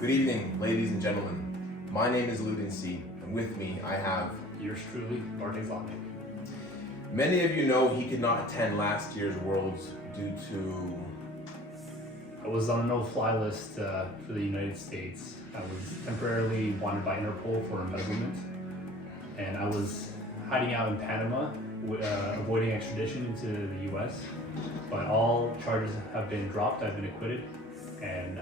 Good evening, ladies and gentlemen. My name is Ludency, and with me I have yours truly, Tertiary. Many of you know he could not attend last year's Worlds due to... I was on a no-fly list for the United States. I was temporarily wanted by Interpol for embezzlement, and I was hiding out in Panama, avoiding extradition into the U.S. But all charges have been dropped. I've been acquitted, and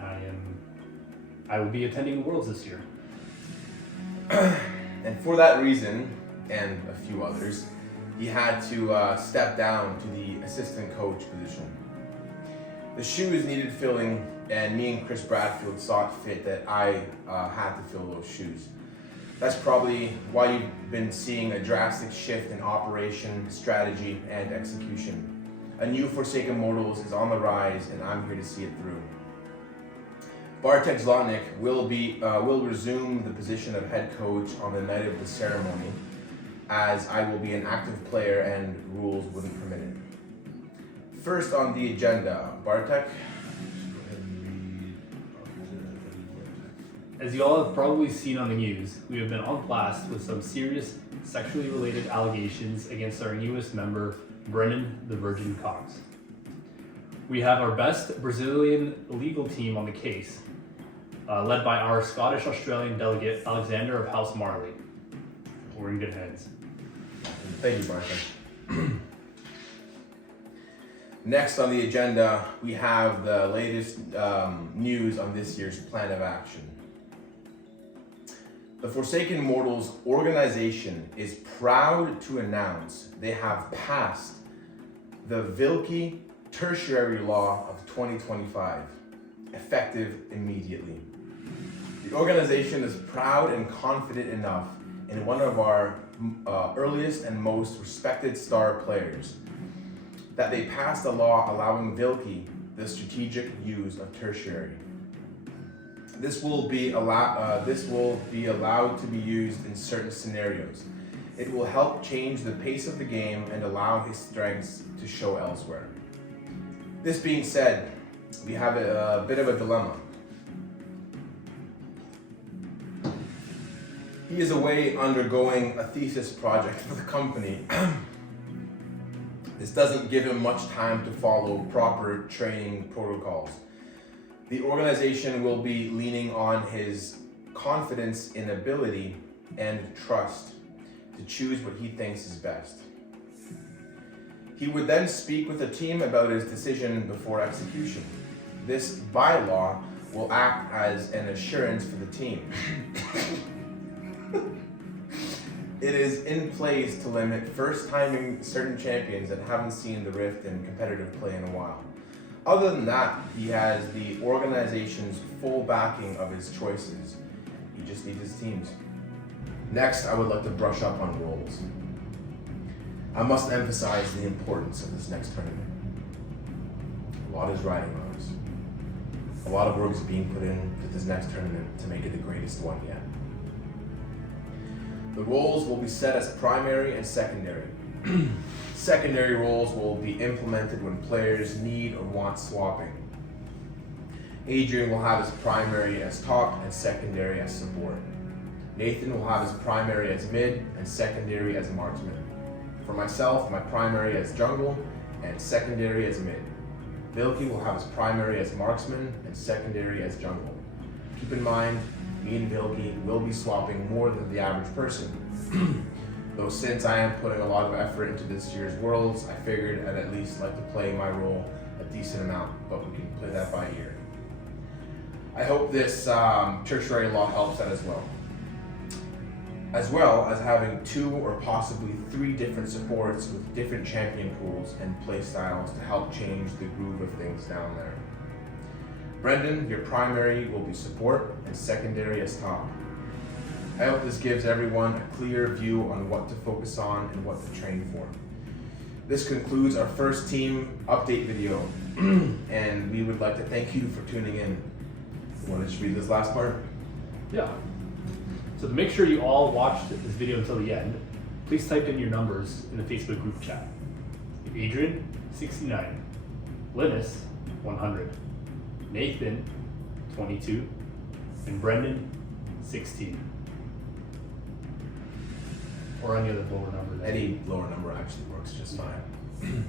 I will be attending Worlds this year. And for that reason, and a few others, he had to step down to the assistant coach position. The shoes needed filling, and me and Chris Bradfield saw it fit that I had to fill those shoes. That's probably why you've been seeing a drastic shift in operation, strategy, and execution. A new Forsaken Mortals is on the rise, and I'm here to see it through. Bartek Zlotnick will resume the position of head coach on the night of the ceremony, as I will be an active player and rules wouldn't permit it. First on the agenda, Bartek. As you all have probably seen on the news, we have been on blast with some serious sexually related allegations against our newest member, Brendan the Virgin Cox. We have our best Brazilian legal team on the case, led by our Scottish-Australian delegate, Alexander of House Marley. We're in good hands. Thank you, Bartek. Next on the agenda, we have the latest news on this year's plan of action. The Forsaken Mortals organization is proud to announce they have passed the Vilke Tertiary Law of 2025, effective immediately. The organization is proud and confident enough in one of our earliest and most respected star players that they passed a law allowing Vilke the strategic use of tertiary. This will be allowed to be used in certain scenarios. It will help change the pace of the game and allow his strengths to show elsewhere. This being said, we have a bit of a dilemma. He is away undergoing a thesis project for the company. This doesn't give him much time to follow proper training protocols. The organization will be leaning on his confidence in ability and trust to choose what he thinks is best. He would then speak with the team about his decision before execution. This bylaw will act as an assurance for the team. It is in place to limit first-timing certain champions that haven't seen the rift in competitive play in a while. Other than that, he has the organization's full backing of his choices. He just needs his teams. Next, I would like to brush up on roles. I must emphasize the importance of this next tournament. A lot is riding on us. A lot of work is being put into this next tournament to make it the greatest one yet. The roles will be set as primary and secondary. Secondary roles will be implemented when players need or want swapping. Adrian will have his primary as top and secondary as support. Nathan will have his primary as mid and secondary as marksman. For myself, my primary as jungle and secondary as mid. Vilke will have his primary as marksman and secondary as jungle. Keep in mind, me and Vilke will be swapping more than the average person. Though since I am putting a lot of effort into this year's Worlds, I figured I'd at least like to play my role a decent amount, but we can play that by ear. I hope this tertiary law helps that as well as having 2 or possibly 3 different supports with different champion pools and play styles to help change the groove of things down there. Brendan, your primary will be support and secondary as top. I hope this gives everyone a clear view on what to focus on and what to train for. This concludes our first team update video, and we would like to thank you for tuning in. You want to just read this last part? Yeah. So to make sure you all watched this video until the end, please type in your numbers in the Facebook group chat. Adrian, 69. Linus, 100. Nathan, 22. And Brendan, 16. Or any other lower number. Any lower number actually works just fine.